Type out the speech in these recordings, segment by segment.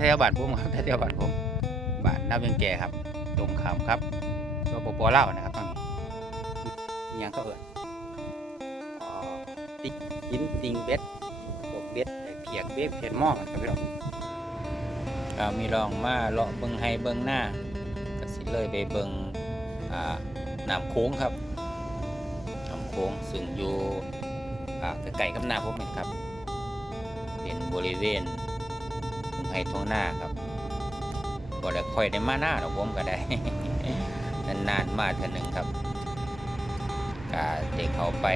แถวบ้านผมครับแถวบ้านผมบ้านน้ำยังแก่ครับตรงข้ามครับก็ปปเล่านะครับตรงนี้อิหยังก็เอิญอ๋อติ๊กหินติงเบ็ดพวกเบ็ดเพียกเบ็ดเพียนหม้อครับพี่น้องก็มีลองมาเลาะเบิงให้เบิงหน้าก็สิเลยไปเบิงอ่าน้ำโค้งครับน้ำโค้งซึ่งอยู่อ่าใกล้ๆกับหน้าผมเองครับ เป็นบริเวณ ทุ่งไร่ทุ่งนาครับบ่ได้ค่อยได้มาหน้าหรอกผมก็ได้ นานๆมาเท่อหนึ่งครับก็เด็กเขาไป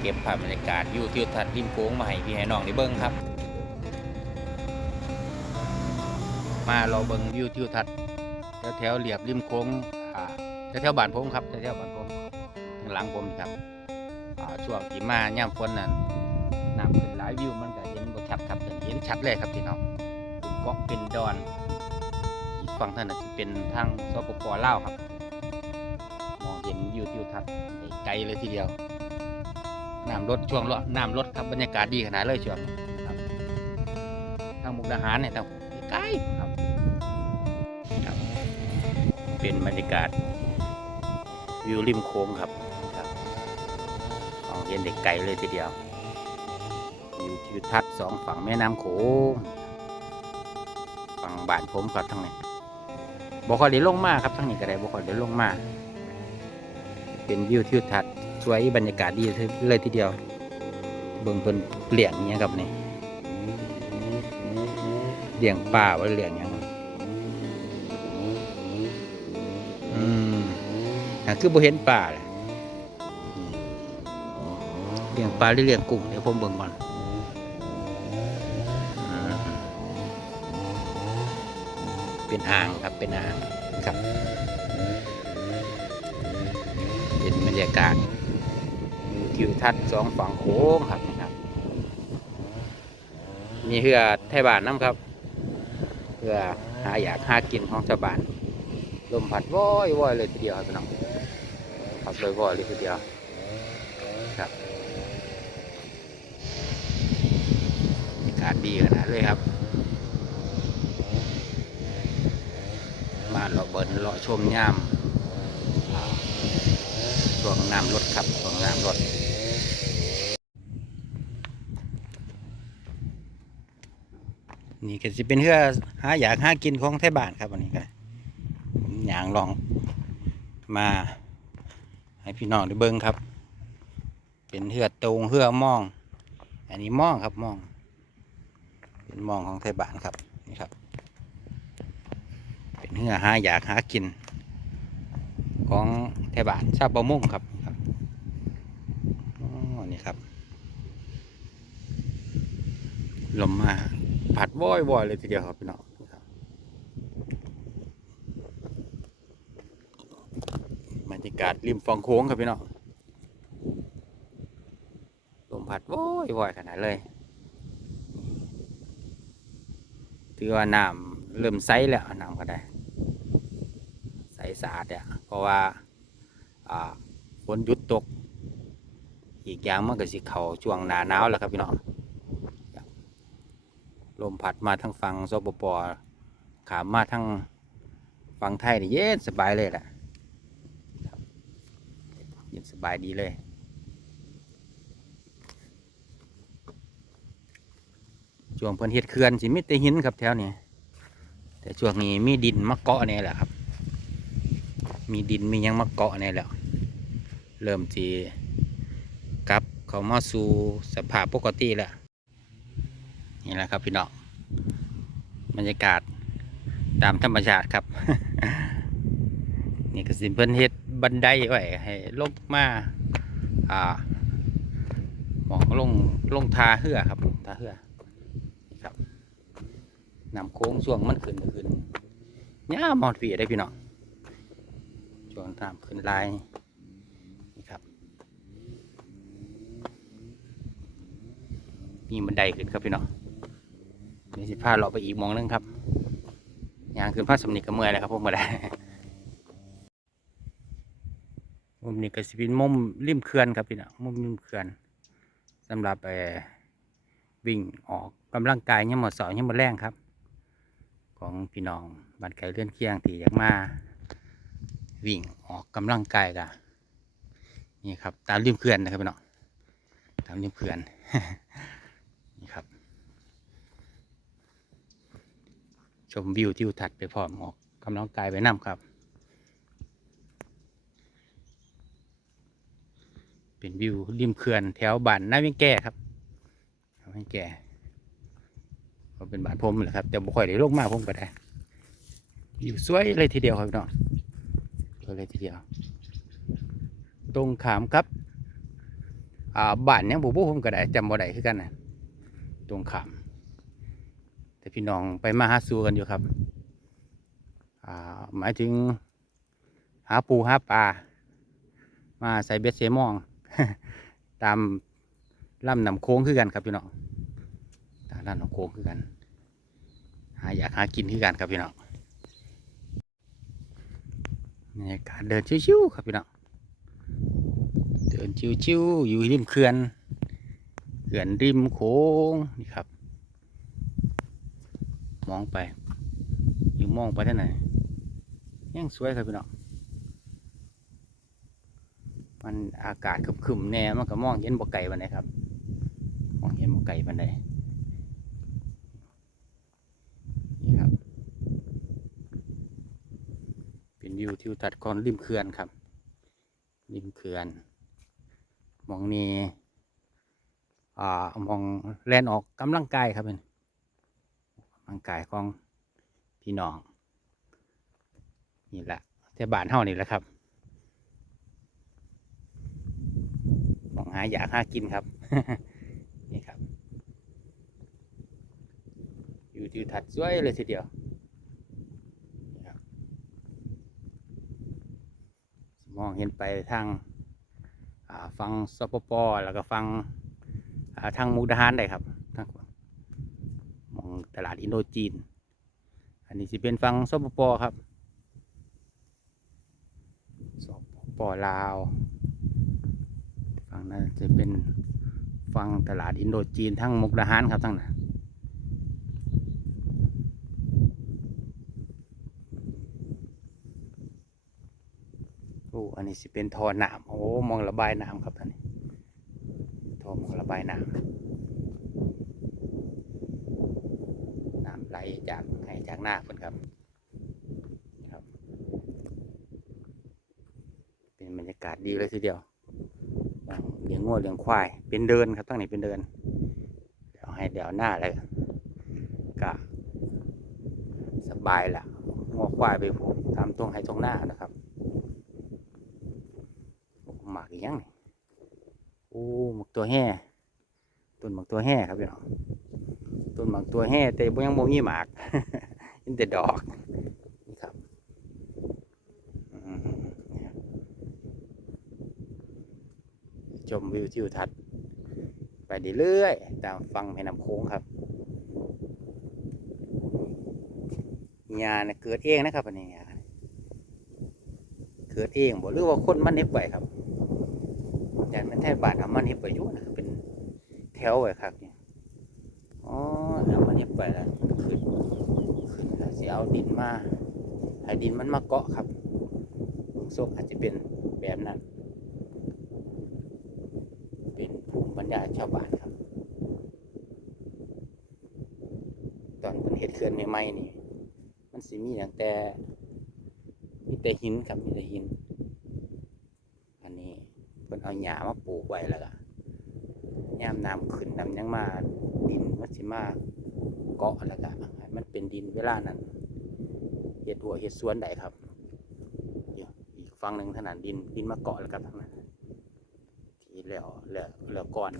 เก็บภาพบรรยากาศวิวทิวทัศน์ริมโค้งมาให้พี่ให้น้องได้เบิ่งครับ มาเราเบิ่งวิวทิวทัศน์แถวๆเหลียบริมโค้งแถวๆบ้านผมครับแถวๆบ้านผมทางหลังผมนะครับช่วงที่มาย่ามฝนนั้นน้ำขึ้นหลายวิวมันก็เห็นบ่ชัดครับ เห็นชัดเลยครับพี่น้องเป็นเกาะเป็นดอนอีกฝั่งท่านน่ะจะเป็นทางสปปลาวครับ มองเห็นวิวทิวทัศน์ไกลเลยทีเดียวน้ำลดช่วงลดน้ำลดครับบรรยากาศดีขนาดเลยช่วงครับทางมุกดาหารเนี่ยทางไกลครับครับ เป็นบรรยากาศวิวริมโค้งครับครับมองเห็นเด็กไกลเลยทีเดียววิวทิวทัศน์ สองฝั่งแม่น้ำโขงฝั่งบ้านผมครับทั้งนี้บกคอยได้ลงมาครับทั้งนี้ก็ได้บกคอยได้ลงมา เป็นวิวทิวทัศน์สวยบรรยากาศดีเลยทีเดียว เบิ่งเพิ่นเลี้ยงเนี้ยครับนี่เลี้ยงป่าไว้เลี้ยงหยังอืมอะคือบ่เห็นป่าเลยเลี้ยงปลาหรือเลี้ยงกุ้งเดี๋ยวผมเบิ่งก่อน เป็นอ่างครับเป็นอ่างครับเป็นบรรยากาศทิวทัศน์สองฝั่งโค้งครับนี่ครับนี่เพื่อไทยบ้านน้ำครับ เพื่อหาอยากหากินของชาวบ้านลมพัดว้อยว้อยเลยทีเดียวครับพี่น้องพัดเลยว้อยเลยทีเดียวครับบรรยากาศดีขนาดเลยครับ มาเลาะเบินเลาะชมย่ามช่วงน้ำลดครับช่วงน้ำลดนี่ก็จะเป็นเพื่อหาอยากหากินของไทยบ้านครับวันนี้ก็ผมอยากลองมา ให้พี่น้องได้เบิ้งครับ เป็นเหือตรงเหือมอง อันนี้มองครับมอง เป็นมองของไทยบ้านครับ เธอหาอยากหากิน ของไทบานชาวประมงครับครับนี่ครับลมมาผัดว่อยวอยๆเลยทีเดียวครับพี่น้องบรรยากาศริมฟองโค้งครับพี่น้องลมผัดว่อยวอยๆขนาดเลยถือว่าน้ำเริ่มใสแล้วน้ำก็ได้ สสะอาดเนี่ยเพราะว่าฝนหยุดตก อีกอย่างมันก็สิเขาช่วงหนาหนาวแล้วครับพี่น้องลมพัดมาทางฝั่งสปปขามมาทางฝั่งไทยนี่เย็นสบายเลยแหละเย็นสบายดีเลยช่วงเพิ่นเฮ็ดเขื่อนสิมีแต่หินครับแถวนี้แต่ช่วงนี้มีดินมาเกาะเนี่ยแหละครับ มีดินมียังมาเกาะเนี่ยแหล้วเริ่มที่กลับเขามาสู่สภาพปกติแล้วนี่แหละครับพี่น้องบรรยากาศตามธรรมชาติครับ นี่ก็สิเพิ่นเฮ็ดบันไดไว้ให้ลงมาอ่าหมองลงลงทาเหือครับทาเหือครับนำโค้งช่วงมันขึ้นขึ้นย่ามอดปีได้พี่น้อง ช่วงน้ำขึ้นลายนี่ครับ มีบันไดขึ้นครับพี่น้องนี่สิพาเราไปอีกมองนึงครับยางขึ้นพาสำนิกกับเมื่อยแล้วครับพวกมาได้มุมนี้ก็สิเป็นมุมริมเขื่อนครับพี่น้องมุมริมเขื่อนสำหรับเอ่อวิ่งออกกำลังกายยังหมดเสายังหมดแรงครับ ของพี่น้องบ้านไก่เลื่อนเคียงที่อยากมา วิ่งออกกำลังกายกันนี่ครับ ตามริมเขื่อนนะครับพี่น้องตามริมเขื่อนนี่ครับ ชมวิวทิวทัศน์ไปพร้อมออกกำลังกายไปน้ำครับ เป็นวิวริมเขื่อนแถวบ้านน้าเวียงแก่ครับน้าเวียงแก่ก็เป็นบ้านผมแหละครับแต่บ่ค่อยได้ลงมาผมก็ได้วิวสวยเลยทีเดียวครับพี่น้อง เลยทีเดียว ตรงขามครับอ่าบ้านยังบุบผมก็ได้จำบ่ได้คือกันนะตรงขาม แต่พี่น้องไปมาหาสู่กันอยู่ครับอ่าหมายถึง หาปูหาปลามาใส่เบ็ดเซมอง ตามลำนำโค้งคือกันครับพี่น้องตามลำนำโค้งคือกัน หาอยากหากินคือกันครับพี่น้อง บรรยากาศเดินชิวๆครับพี่น้องเดินชิวๆอยู่ริมเขื่อนเขื่อนริมโค้งนี่ครับ มองไปอยู่มองไปที่ไหนยังสวยครับพี่น้องมันอากาศคึมๆแน่มันก็มองเห็นบ่ไก่บันไดครับ มองเห็นบ่ไก่บันไดนี่ครับ เป็น วิวทิวทัศน์ของริมเขื่อนครับ ริมเขื่อนมองนี้อ่ามองแลนออกกำลังกายครับเป็นกำลังกายของพี่น้อง นี่แหละแต่บ้านเฮานี่แหละครับมองหาอยากหากินครับ นี่ครับอยู่ทิวทัศน์สวยเลยทีเดียวนี่ครับ มองเห็นไปทางฟังสปปแล้วก็ฟังาทางมุกดาหารได้ครับทางมองตลาดอินโดจีน อันนี้สิเป็นฟังสปปครับสปปลาวฝั่งนั้นจะเป็นฟังตลาดอินโดจีนทั้งมุกดาหารครับทั้งนั้น อ้อันนี้สิเป็นท่อน้ำโอ้มองระบายน้ำครับท่านนี้ท่อมองระบายน้ำน้ำไหลจากให้จากหน้าเพิ่นครับครับ เป็นบรรยากาศดีเลยทีเดียวเลี้ยงงัวเลี้ยงควาย เป็นเดินครับตั้งนี้เป็นเดินเดี๋ยวให้เดี๋ยวหน้าเลยก็สบายละงัวควายไปผูกตามตรงให้ตรงหน้านะครับ หมากอีกยังนี่โอ้หมากตัวแห่ต้นหมากตัวแห่ครับพี่น้องต้นหมากตัวแห่แต่ยังบ่มีหมากยินแต่ดอกนี่ครับชมวิวทิวทัศน์ไปเรื่อยๆตามฟังแม่น้ำโค้งครับงานเกิดเองนะครับอันนี้งานเกิดเองบอกหรือว่าคนมันเน็บไปครับ อย่างมันแทบบาทอามันเน็บไปยู่นะเป็นแถวไว้ครับเนี่ยอ๋ออามันเน็บไปแล้วขึ้นขึ้นแล้วสิเอาดินมาให้ดินมันมาเกาะครับโซกอาจจะเป็นแบบนั้น เป็นภูมิปัญญาชาวบ้านครับ ตอนเป็นเห็ดเขื่อนใหม่ๆนี่ มันสิมีตั้งแต่มีแต่หินครับมีแต่หิน เอาหญ้ามาปลูกไว้แล้วก็ย่ามน้ำขึ้นน้ำยังมาดินมัสิมาเกาะแล้วก็ให้มันเป็นดินเวลานั้นเห็ดหัวเห็ดสวนได้ครับอยู่อีกฝั่งหนึ่งถนนดินดินมาเกาะแล้วกับทั้งนั้นที่แล้วแล้วแล้วก่อน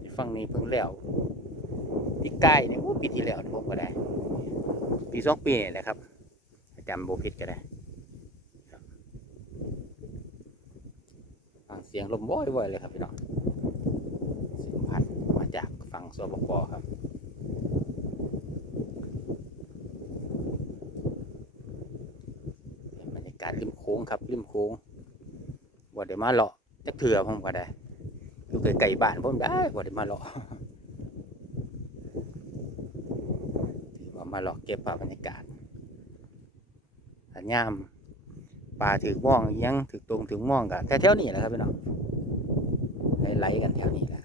อีกฝั่งนี้เพิ่งแล้วปีใกล้เนี่ยโอ้ปีที่แล้วนี่ผมก็ได้ ปีสองปีนี่แหละครับจำโบผิดก็ได้ ลมบ้อยๆเลยครับพี่น้องสิยพันมาจากฝั่งสบกครับบรรยากาศริมโค้งครับริมโค้งว่าเดี๋ยวมาเลาะจะเถื่อผมก็ได้อยู่ไกลๆบ้านผมได้ว่าเดี๋ยวมาเลาะมาหลอกเก็บภาพบรรยากาศสัญญามป่าถือม่วงยังถือตรงถือม่วงกันแถวๆนี้แหละครับพี่น้อง ไหลๆกันแถวนี้แหละ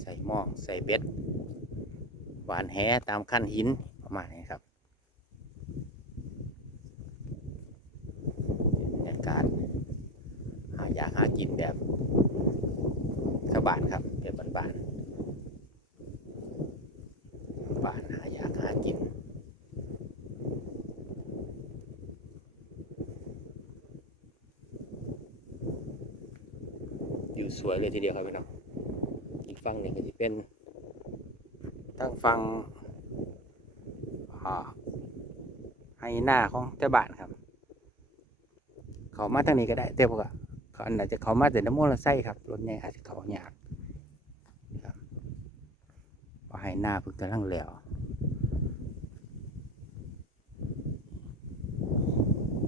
ใส่หม้อใส่เบ็ด หวานแหตามขั้นหินประมาณนี้ครับบรรยากาศหาอยากหากินแบบสบายครับานๆบ้านหาอยากหากิน อยู่ส วยเลยทีเดียวครับพี่น้องอีกฝั่งหนึ่งก็จะเป็นตั้งฝั่งอ่าไฮหน้าของเจ้าบ้านครับ เขามาทางนี้ก็ได้แต่พวกอะเขาอาจจะเขามาแต่น้ำมันต์ไส้ครับรถใหญ่อาจจะเขายากครับพราะไฮหน้าเพิ่งกำลังแล้ว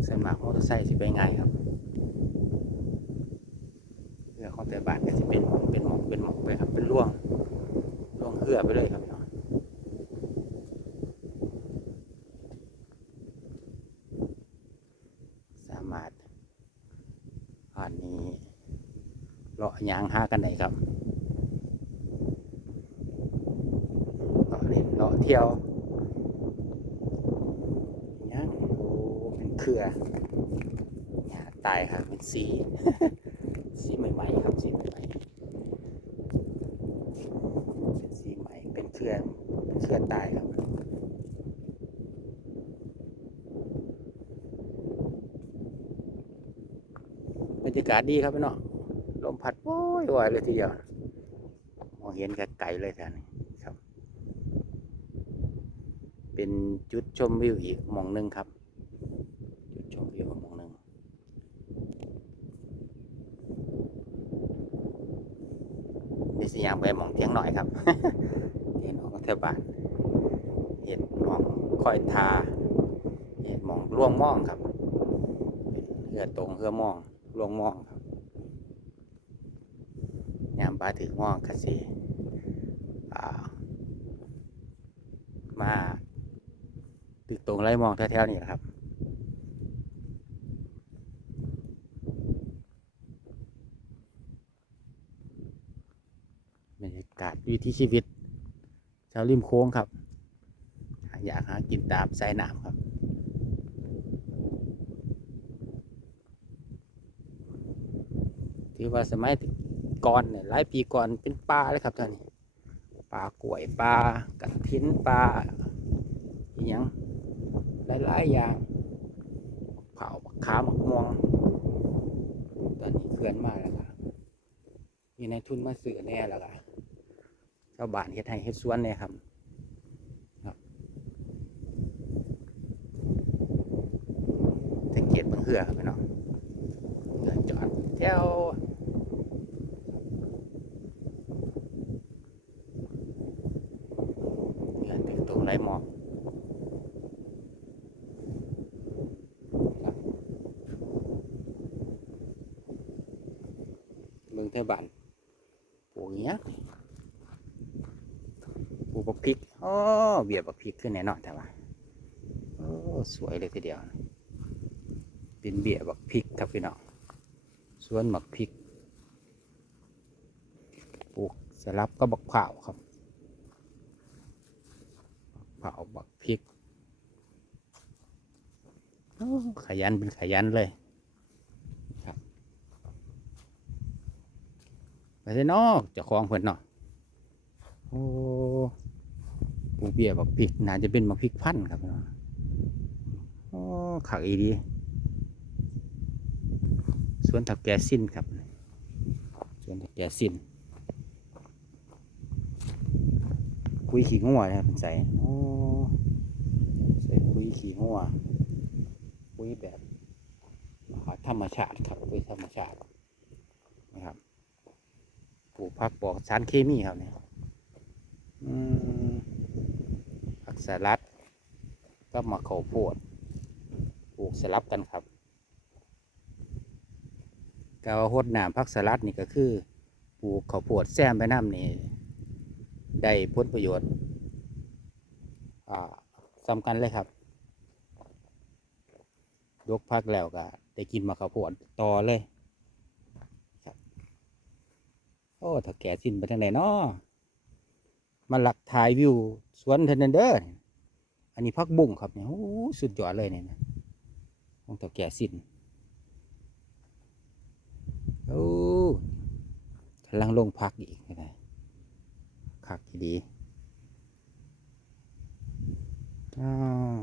ส่วนมากมอเตอร์ไซค์สิไปง่ายครับ เรือของแต่บ้านก็จะเป็นเป็นหมอกเป็นหมอกไปครับเป็นร่วงร่วงเหือไปเลยครับพี่น้องสามารถอันนี้เลาะยางหากันได้ครับเลาะเล่นเลาะเที่ยวย่างโอ้เป็นเครือหญ้าตายครับเป็นสี สีใหม่เป็นสีใหม่ เป็นเครือเป็นเครือตายครับบรรยากาศดีครับพี่น้องลมพัดโว้ยวายเลยทีเดียวมองเห็นไกลๆเลยแถวนี้ครับ เป็นจุดชมวิวอีกมองหนึ่งครับ จุดชมวิวหมองหนึ่ง มีสยามไปมองเทียงหน่อยครับเห็นของเทบาลเห็นมองคอยทาเห็นมองล่วงม่องครับเป็นเรือตรงเรือม่องล่วงม่องครับยามปลาถือม่องกสิอ่ามาตึกตรงไรมองแถวๆนี่แหละครับ บรรยากาศวิถีชีวิต ชาวริมโค้งครับ อยากหากินตามสายน้ำครับถือว่าสมัยก่อนเนี่ยหลายปีก่อนเป็นปลาเลยครับท่านนี้ปลากล้วยปลากระทินปลาอหยังหลายๆอย่างเผาขามบักม่วงตอนนี้เคลื่อนมาแล้วครับมีในทุนมาซื้อแน่แล้วล่ะ ชาวบ้านเฮ็ดให้เฮ็ดสวนเนี่ยครับครับสังเกตเบิ่งเหือครับพี่น้องเหือจอดแถวเหือถึงตรงไรหมอกครับเบิ่งเท่าบ้านปลูกเงี้ยกปลูก บักพริกอ๋อเบียบบักพริกขึ้นแน่นอนแต่ว่าโอ้สวยเลยทีเดียว เป็นเบียบักพริกครับพี่น้องสวนบักพริกปลูกสลับก็บักเผาวครับเผาบักพริกขยันเป็นขยันเลยครับไปเถอะเนอกจะคลองเพิ่นเนาะโอ้ ปลูกเบียบักพริกน่าจะเป็นบักพริกพันธุ์ครับพี่น้องโอ้ขักอีดีสวนถักแกสิ้นครับสวนถักแกสิ้นคุยขี้งัวนะครับใส่โอ้ใส่คุยขี้งัวคุยแบบอ่าธรรมชาติครับคุยธรรมชาตินะครับปลูกผักปลอกสารเคมีครับเนี่ยอืม สลัดก็มาข้าวโพดปลูกสลับกันครับกาวาโฮดน้ำพักสลัดนี่ก็คือปลูกข้าวโพดแซมไปน้ำนี่ได้ผลประโยชน์สำคัญเลยครับ ยกพักแล้วก็ได้กินมะขามโพดต่อเลยครับโอ้ถ้าแก่สิ้นไปทางไหนเนาะ มาหลักถ่ายวิวสวนเทนเดอร์อันนี้พักบุ้งครับเนี่ยโอ้สุดยอดเลยเนี่ยนะของถ้าแก่สิ้นโอ้กำลังลงพักอีกนะคักดีอ้าว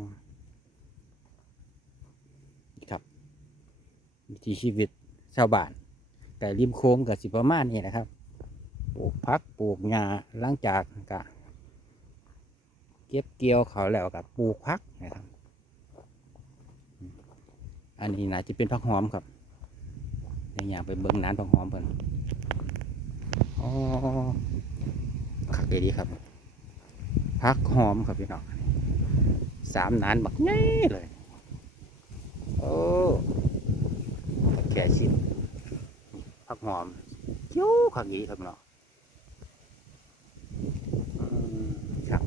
นี่ครับวิถีชีวิตชาวบ้านแต่ริมโค้งกับสิประมาณนี้นะครับ ปลูกพักปลูกหญ้าหลังจากกะเก็บเกี่ยวเขาแล้วกับปลูกพักนะครับ อันนี้น่าจะเป็นพักหอมครับในอย่างไปเบิ้งน้านพักหอมเพิ่นอ๋อคักดีครับพักหอมครับพี่น้องสามนานบักใหญ่เลยโอ้แก่ชิ้นพักหอมคิ้วขังนี้ครับเนาะอืมครับ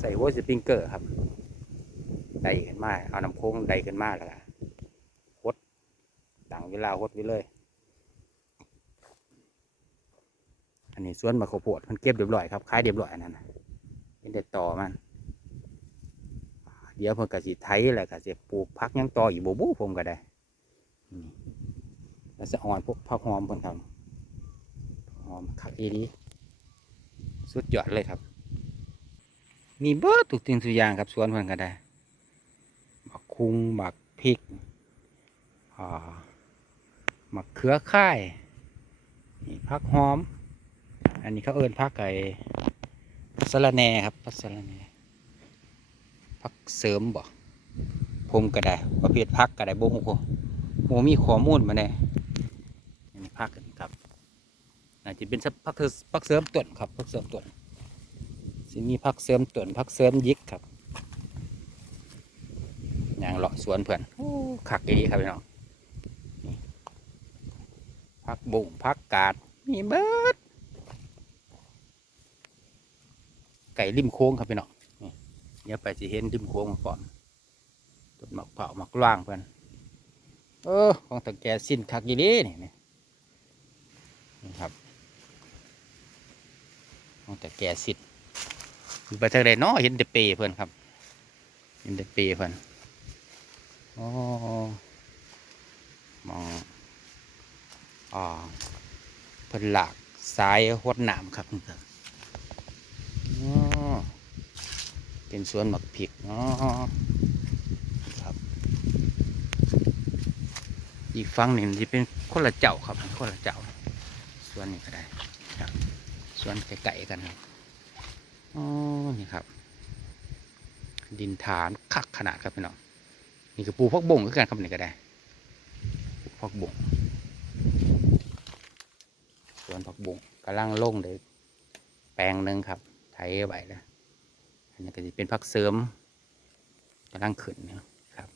ใส่หัวสปริงเกอร์ครับไดขึ้นมาเอาน้ำโค้งไดขึ้นมาแล้วก็หดตั้งเวลาหดไว้เลย อันนี้ส่วนมะขาวโพดมันเก็บเรียบร้อยครับขายเรียบร้อยอันนั้นนะเป็นแต่ต่อมัน เดี๋ยวเพิ่นก็สิไถแล้วก็สิปลูกผักยังต่ออีกบ่บูผมก็ได้แล้วสะอ่อนพวกผักหอมเพิ่นครับหอมคักอีดีสุดยอดเลยครับ มีเบิดทุกสิ่งทุกอย่างครับสวนเพิ่นก็ได้บักคุงบักพริกอ่าบักเขือข่ายนี่ผักหอม อันนี้เขาเอิ้นผักไก่สะระแหน่ครับผักสะระแหน่พักเสริมบ่ผมก็ได้ประเภทพักก็ได้บ่ฮู้โมมีข้อมูลมาแน่อันนี้พักกันครับอาจจะเป็นพักเสริมพักเสริมต้นครับพักเสริมต้น สิมีพักเสริมต้นพักเสริมยิกครับอย่างเลาะสวนเพื่อนโอ้คักดีครับพี่น้องพักบุ่งพักกาดมีเบิดไก่ริมโค้งครับพี่น้องเดี๋ยวไปสิเห็นริมโค้งมาก่อนต้นหมักเผาหมักล่างเพื่อนเออของตะแกสิ้นคักยีเดีนี่นี่นี่ครับของตะแกสิ้น ไปทางใดเนาะเห็นแต่เปเพื่อนครับเห็นแต่เปเพื่อนโอ้มองอ่าเพิ่อนหลากสายหดหนามครับนี่ครับอ๋อเป็นสวนหมักผิกเนาะครับ อีกฝั่งหนึ่งจะเป็นคนละเจ้าครับคนละเจ้าสวนนี้ก็ได้ครับสวนไก่ๆกันครับ อ๋อ นี่ครับ ดินฐานคักขนาดครับพี่น้อง นี่คือปูพักบงก็กันครับนี่ก็ได้ปูพักบงสวนผักบงกำลังลงเลยแปลงหนึ่งครับไถไว้แล้วอันนี้ก็จะเป็นพักเสริมกำลังขึ้นนะครับ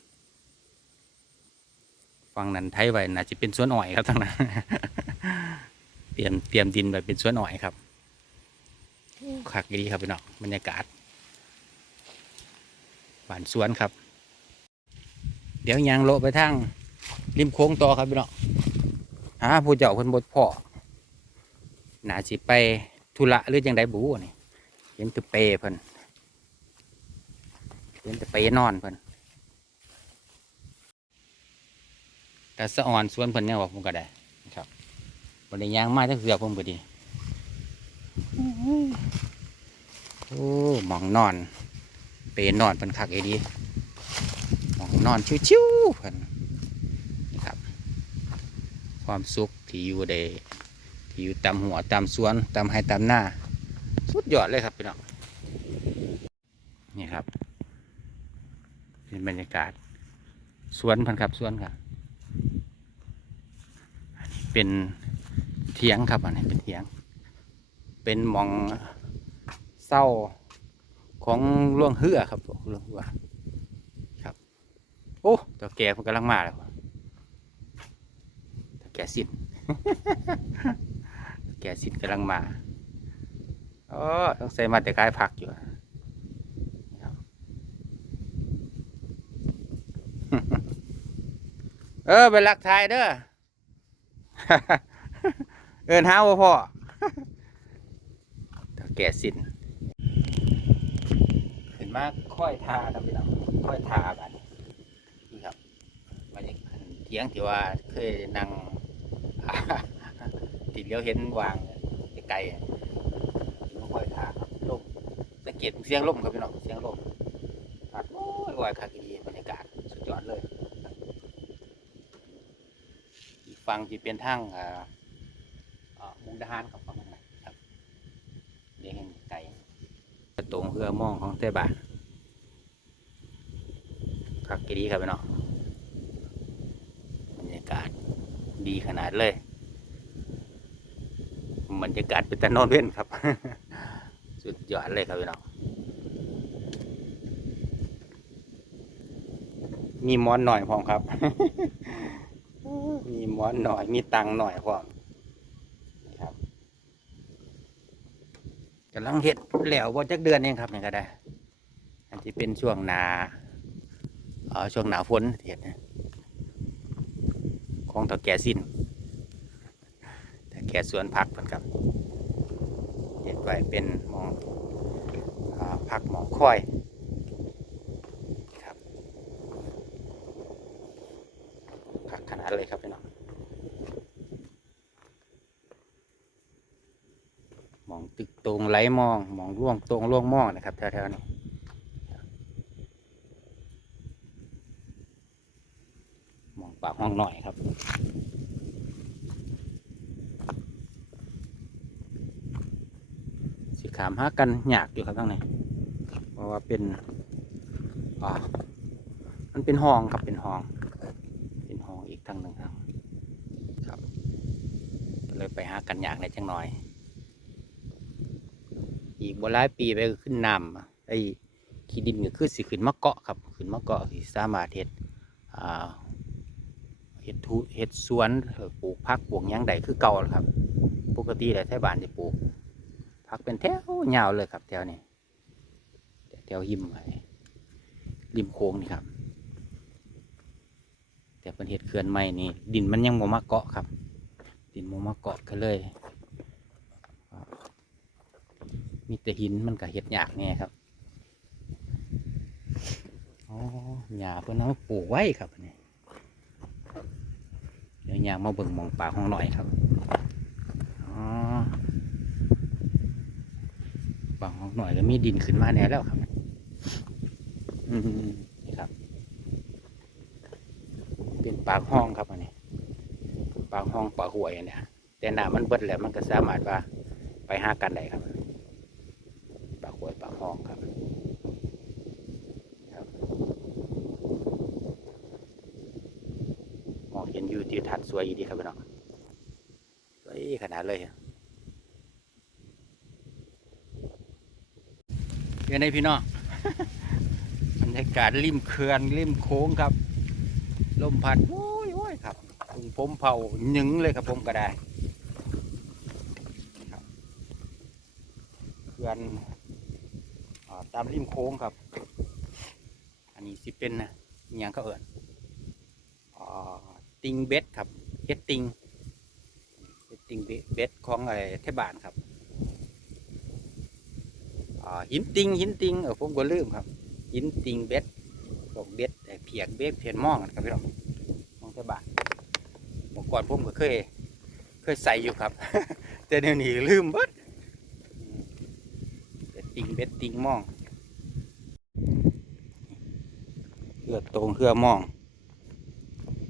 ฟังนั้นไทยไว้น่าจะเป็นสวนอ้อยครับทั้งนั้น เตรียมเตรียมดินไว้เป็นสวนอ้อยครับ คักดีครับพี่น้องบรรยากาศหวานสวนครับ เดี๋ยวยางโลไปทางริมโค้งต่อครับพี่น้องหาผู้เจ้าคนบดพ่อน่าสิไปธุระหรือยังไดบูนี่เห็นตเปเพิ่นเห็นตเปนอนเพิ่นแต่สะอ่อนสวนเพิ่นเนี่ยบอกผมก็ได้ครับบริยางไมาจังเสือผมก็ดี โอ้หมองนอน เปรนอนเพิ่นคักเอดีหมองนอนชิวๆเพิ่นครับ ความสุขที่อยู่ได้ที่อยู่ตามหัวตามสวนตามไห้ตามหน้า สุดยอดเลยครับพี่น้องนี่ครับเป็นบรรยากาศสวนพันครับสวนครับเป็นเถียงครับอันนี้เป็นเถียง เป็นหมองเศร้าของล่วงเหือครับล่วงเหือครับ โอ้ตัวแก่มันกำลังมาแล้วตัวแก่สิ้นแก่สิ้นกำลังมาอ๋อต้องใส่มาแต่กายผักอยู่เออเป็นหลักทายเด้อ เอินห้าวพ่อ แก่สินขึ้นมาค่อยทาครับพี่น้องค่อยทาบัดนี่ครับมาจากเถียงที่ว่าเคยนั่งติดเลี้ยวเห็นวางไกลๆค่อยทาลมสังเกตเสียงลมครับพี่น้องเสียงลมพัดโอ้ยวายคักดีบรรยากาศสุดยอดเลยอีกฝั่งที่เป็นทางอ่ามุกดาหารกับฝั่งนั้นนะครับเลี้ยงไก่ ตรงเพื่อมองของเทบานคักดีครับพี่น้องบรรยากาศดีขนาดเลยบรรยากาศเป็นตะนอนเว้นครับ สุดยอดเลยครับพี่น้องมีมอนหน่อยพร้อมครับ มีมอนหน่อย มีตังหน่อยพร้อมนี่ครับกำลังเห็ดแล้วว่าจักเดือนเองครับนี่ก็ได้ อันที่เป็นช่วงหนาเออช่วงหนาฝนเห็ดนะของตะแก่สิ้นตะแก่สวนผักเพิ่นครับเห็ดไว้เป็นมองอาผักหมองค่อยครับผักขนาดเลยครับพี่น้องหมองตึกตรง ไหลมองมองร่วงตรงร่วงมองนะครับแถวๆนี้มองปากห้องหน่อยครับสิขามหากันหยากอยู่ครับทั้งนี้เพราะว่าเป็นอ่ามันเป็นห้องครับเป็นห้อง เป็นห้องอีกทางหนึ่งครับ ครับ เลยไปหากันหยากในอยจังหน่อย อีกบหลายปีไปก็ขึ้นน้ำไอ้ขี้ดินก็คือสิขึ้นมะเกาะครับขึ้นมะเกาะที่สามารถเฮ็ดอ่าเห็ดทุเห็ดสวนเอ่อปลูกพักปลูกหยังใดคือเก่าล่ะครับ ปกติแล้วแถวบ้านจะปลูกพักเป็นแถวยาวเลยครับแถวนี้แถวหิมไว้ริมโค้งนี่ครับ แต่เป็นเห็ดเขื่อนใหม่นี่ดินมันยังโมมาเกาะครับ ดินโมมาเกาะก็เลย มีแต่หินมันก็เห็ดยากแน่ครับอ๋อหญ้าเพิ่อนเอาปลูกไว้ครับอันนี่เดี๋ยวยามาเบิ่งมองป่าห้องหน่อยครับอ๋อป่าห้องหน่อยก็มีดินขึ้นมาแน่แล้วครับอืมนี่ครับ เป็นปากห้องครับอันนี้ปากห้องปากห่วยอันเนี่ยแต่หนามันเบิดแล้วมันก็สามารถว่าไปหากันได้ครับ ปากห่วยปากห้องครับครับมองเห็นวิวทิวทัศน์สวยดีครับพี่น้องสวยขนาดเลยเดี๋ยวในพี่น้องบรรยากาศริมเขื่อนริมโค้งครับ ลมพัดโอ้ยโอ้ยครับถุงผมเผาหยึงเลยครับผมก็ได้ครับเขื่อนอ่า ตามริมโค้งครับ อันนี้สิเป็นนะอหย่างเขาเอิญอ่าติงเบ็ดครับเฮ็ดติงเฮ็ดติงเบ็ดของไอ้เทศบาลครับอ่าหินติงหินติงเออผมก็ลืมครับ หินติงเบ็ดพวกเบ็ดไอ้เพียกเบ็ดเพียนมองนะครับพี่น้องของเทศบาลเมื่อก่อนผมก็เคยเคยใส่อยู่ครับ แต่เดี๋ยวนี้ลืมเบิดอืมแต่ติงเบ็ดติงมอง เพื่อตรงเพื่อมอง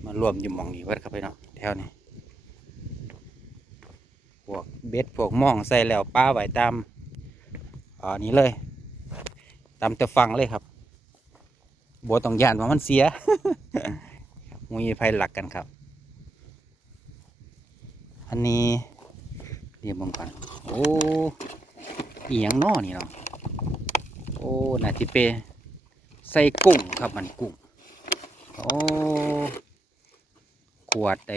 มารวมอยู่มองนี้วัดครับพี่น้องแถวนี้พวกเบ็ดพวกม่องใส่แล้วป้าไหวตามอ่านี้เลย ตามแต่ฟังเลยครับบัวต้องยานว่ามันเสียมีภัยหลักกันครับ อันนี้เรียบมงก่อนโอ้เอียงนอนี่เนาะโอ้นาทิเป ใส่กุ้งครับมันกุ้งโอ้ขวดไอ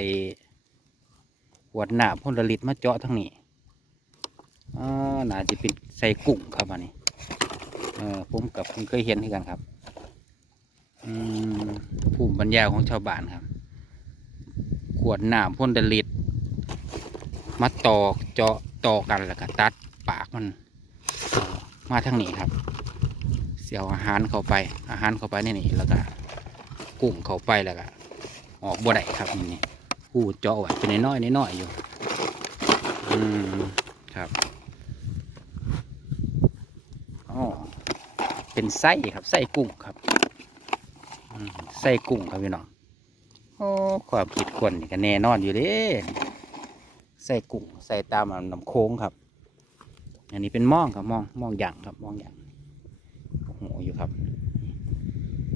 ขวดหนาพ่นละลิตมาเจาะทั้งนี้อ่าน่าจะเป็นใส่กุ้งครับอันนี้เออผมกับผมเคยเห็นที่กันครับอืมภูมิปัญญาของชาวบ้านครับ ขวดหน้ำพ่นเดลิตมาตอกเจาะต่อกันแล้วก็ตัดปากมัน มาทางนี้ครับ เสียวอาหารเข้าไป อาหารเข้าไปในนี่แล้วก็กุ้งเข้าไปแล้วก็ออกบ่ได้ครับนี่นี่หูเจาะไว้เป็นน้อยๆน้อยๆอยู่อืมครับอ๋อเป็นไส้ครับไส้กุ้งครับอืมไส้กุ้งครับพี่น้องโอ้ความคิดคนนี่ก็แน่นอนอยู่เด้ไส้กุ้งใส่ตามน้ำโค้งครับ อันนี้เป็นม่องครับม่องม่องย่างครับม่องย่าง ครับ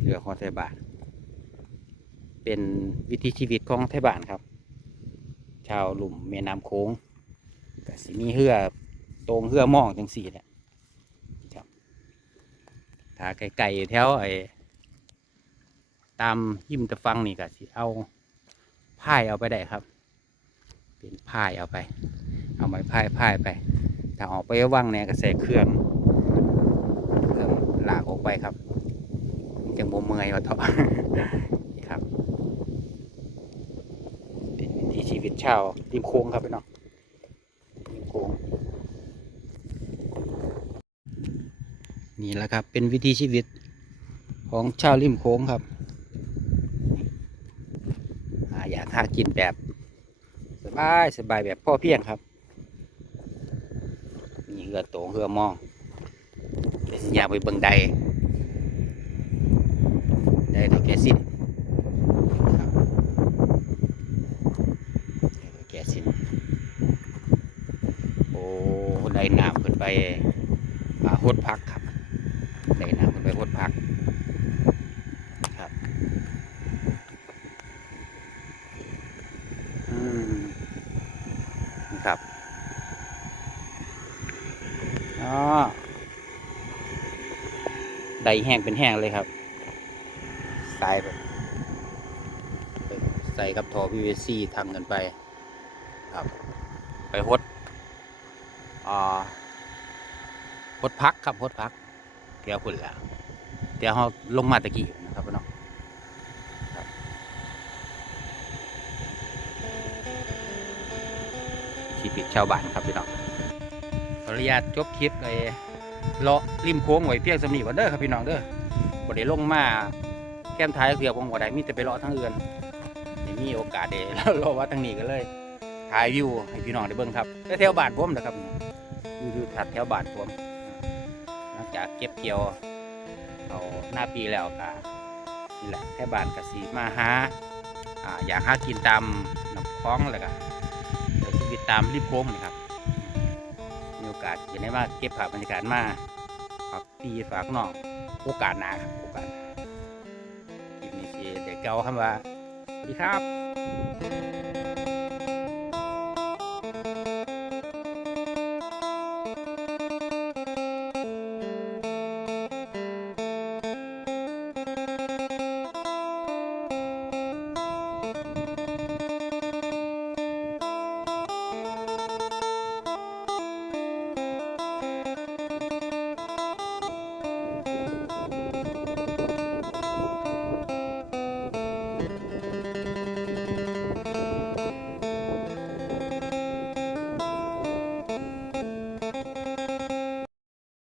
เรือคองไทยบาน เป็นวิถีชีวิตของไทยบานครับ ชาวหลุมแม่น้ำโค้งก็สิมีเหือตรงเหือมองจังสี่แหละครับถ้าไก่ๆแถวไอ้ตามหิมตะฟังนี่ก็สิเอาพายเอาไปได้ครับ เป็นพายเอาไป เอาไม้พายพายไปถ้าออกไปว่างเนี่ยก็ใส่เครื่อง เครื่องลากออกไปครับจังโมเมยว่าเถอะนี่ครับเป็นวิถีชีวิตชาวริมโค้งครับพี่น้องโค้งนี่แหละครับ เป็นวิถีชีวิตของชาวริมโค้งครับอยากหากินแบบสบายสบายแบบพ่อเพียงครับ มีเหือโตเหือมอง อยากไปเบิ่งใดใดเท่แก่สิ้นแก่สิ้นโอ้ได้น้ำขึ้นไปอ่าหดพักครับได้น้ำขึ้นไปหดพักครับอืมครับอ๋อ ได้แห้งเป็นแห้งเลยครับใส่แบบใส่กับท่อ PVC ทำกันไป ครับ ไปหดอ่าพดพักครับพดพักเดี๋ยวคุณละเดี๋ยวเขาลงมาตะกี้นะครับพี่น้องชีวิตชาวบ้านครับพี่น้องขออนุญาตจบคลิปเลย เลาะริมโค้งไว้เพียงสำนีก่อนเด้อครับพี่น้องเด้อบ่ได้ลงมาแก้มท้ายเพียงผมบ่ได้มีแต่ไปเลาะทั้งอื่นไม่มีโอกาสเด้แล้วเลาะว่าทางนี้ก็เลยถ่ายวิวให้พี่น้องได้เบิ่งครับแถวบ้านผมนะครับอยู่อยู่ถัดแถวบ้านผมหลังจากเก็บเกี่ยวเอาหน้าปีแล้วก็นี่แหละแถวบ้านก็สีมาหาอ่าอยากหากินตามน้ำคลองแล้วก็ชีวิตตามริมโค้งนี่ครับ อกาสจะได้มาเก็บภาพบรรยากาศมาฝากพี่ฝากน้องโอกาสหนาครับโอกาสหนาคลิปนี้สิเด็กเก่าคำว่าสวัสดีครับ